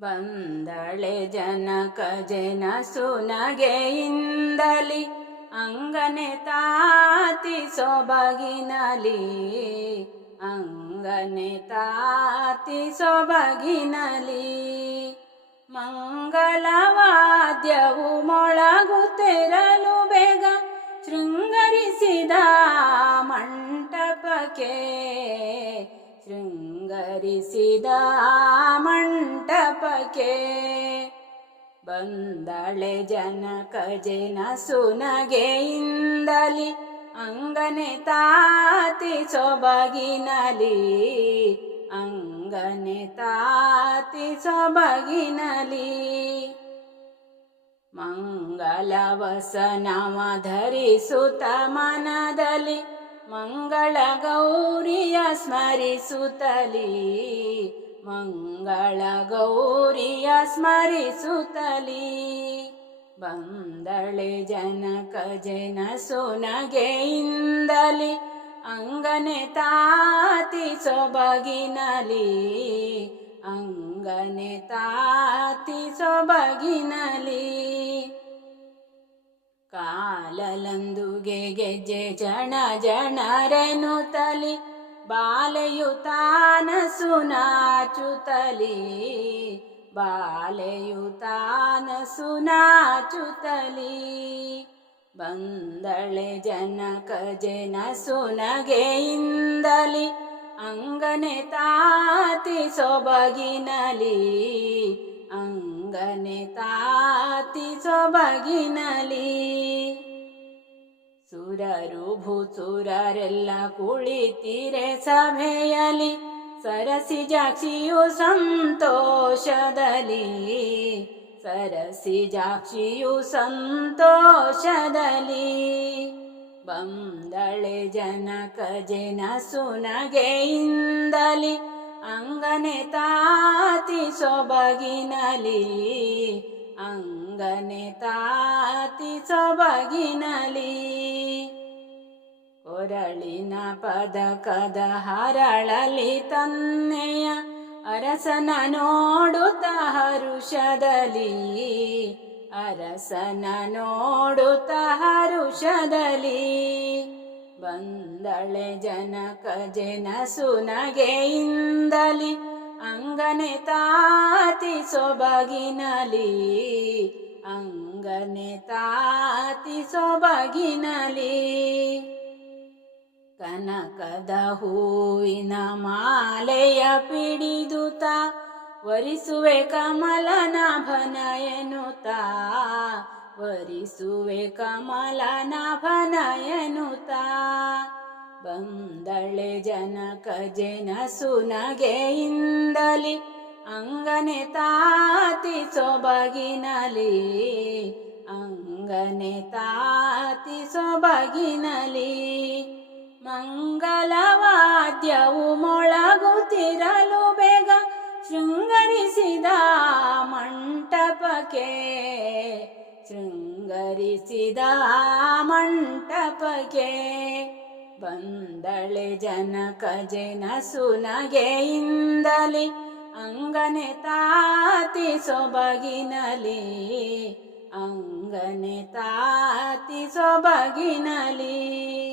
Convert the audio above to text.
ಬಂದಳೆ ಜನಕ ಜನ ಸುನಗೆಯಿಂದಲಿ ಅಂಗನೆ ತಾತಿ ಸೊಬಗಿನಲಿ, ಅಂಗನೆ ತಾತಿ ಸೊಬಗಿನಲಿ. ಮಂಗಲವಾದ್ಯವು ಮೊಳಗುತ್ತಿರಲು ಬೇಗ ಶೃಂಗರಿಸಿದ ಮಂಟಪಕ್ಕೆ ಶೃಂಗರಿಸಿದ ಮಂಟಪಕ್ಕೆ ಬಂದಳೆ ಜನಕ ಜನ ಸುನಗೆಯಿಂದಲಿ ಅಂಗನೆ ತಾತಿ ಸೊಬಗಿನಲಿ ಅಂಗನೆ ತಾತಿ ಸೊಬಗಿನಲಿ ಮಂಗಲವಸನವ ಧರಿಸುತ್ತ ಮನದಲ್ಲಿ ಮಂಗಳ ಗೌರಿಯ ಸ್ಮರಿಸುತ್ತಲಿ. ಮಂಗಳ ಗೌರಿಯ ಸ್ಮರಿಸುತ್ತಲಿ. ಬಂದಳೆ ಜನಕ ಜನ ಸುನಗೆಯಿಂದಲಿ. ಅಂಗನೆ ತಾತಿ ಸೊಬಗಿನಲಿ. ಅಂಗನೆ ತಾತಿ ಸೊಬಗಿನಲಿ. ಕಾಲಲಂದುಗೆ ಗೆಜ್ಜೆ ಜಣ ಜನರೆನುತ್ತಲಿ ಬಾಲೆಯುತಾನ ಸುನಾಚುತ್ತಲಿ ಬಾಲೆಯುತಾನ ಸುನಾಚುತ್ತಲಿ ಬಂದಳೆ ಜನಕ ಜನ ಸುನಗೆಯಿಂದಲಿ ಅಂಗನೆ ತಾತಿ ಸೊಬಗಿನಲಿ ಅಂಗನೆ ತಾತಿ ಸೊಬಗಿನಲಿ ಸುರರು ಭೂಸುರರೆಲ್ಲ ಕುಳಿತಿರೆ ಸಭೆಯಲಿ ಸರಸಿ ಜಾಕ್ಷಿಯು ಸಂತೋಷದಲ್ಲಿ ಸರಸಿ ಜಾಕ್ಷಿಯು ಸಂತೋಷದಲ್ಲಿ ಬಂದಳೆ ಜನಕ ಜನ ಸುನಗೆಯಿಂದಲಿ ಅಂಗನೆ ತಾತಿ ಸೊಬಗಿನಲಿ ಅಂಗನೆ ತಾತಿ ಸೊಬಗಿನಲಿ ಕೊರಳಿನ ಪದಕದ ಹರಳಲಿ ತನ್ನೆಯ ಅರಸನ ನೋಡುತ್ತ ಹರುಷದಲ್ಲಿ. ಅರಸನ ನೋಡುತ್ತ ಹರುಷದಲ್ಲಿ. ಬಂದಳೆ ಜನಕ ಜನ ಸುನಗೆಯಿಂದಲಿ ಅಂಗನೆ ತಾತಿ ಸೊಬಗಿನಲಿ. ಅಂಗನೆ ತಾತಿ ಸೊಬಗಿನಲಿ. ಕನಕದ ಹೂವಿನ ಮಾಲೆಯ ಪಿಡಿದುತ, ವರಿಸುವೆ ಕಮಲನ ಎನ್ನುತ್ತ ವರಿಸುವೆ ಕಮಲನ ಎನ್ನುತ್ತ ಬಂದಳೆ ಜನಕ ಜನ ಸುನಗೆಯಿಂದಲಿ ಅಂಗನೆ ತಾತಿ ಸೊಬಗಿನಲಿ, ಅಂಗನೆ ತಾತಿ ಸೊಬಗಿನಲಿ. ಮಂಗಲವಾದ್ಯವು ಮೊಳಗುತ್ತಿರಲು ಬೇಗ ಶೃಂಗರಿಸಿದ ಮಂಟಪಕ್ಕೆ. ಶೃಂಗರಿಸಿದ ಮಂಟಪಕ್ಕೆ ಬಂದಳೆ ಜನಕ ಜನ ಸುನಗೆಯಿಂದಲಿ ಅಂಗನೆ ತಾತಿ ಸೊಬಗಿನಲಿ. ಅಂಗನೆ ತಾತಿ ಸೊಬಗಿನಲಿ.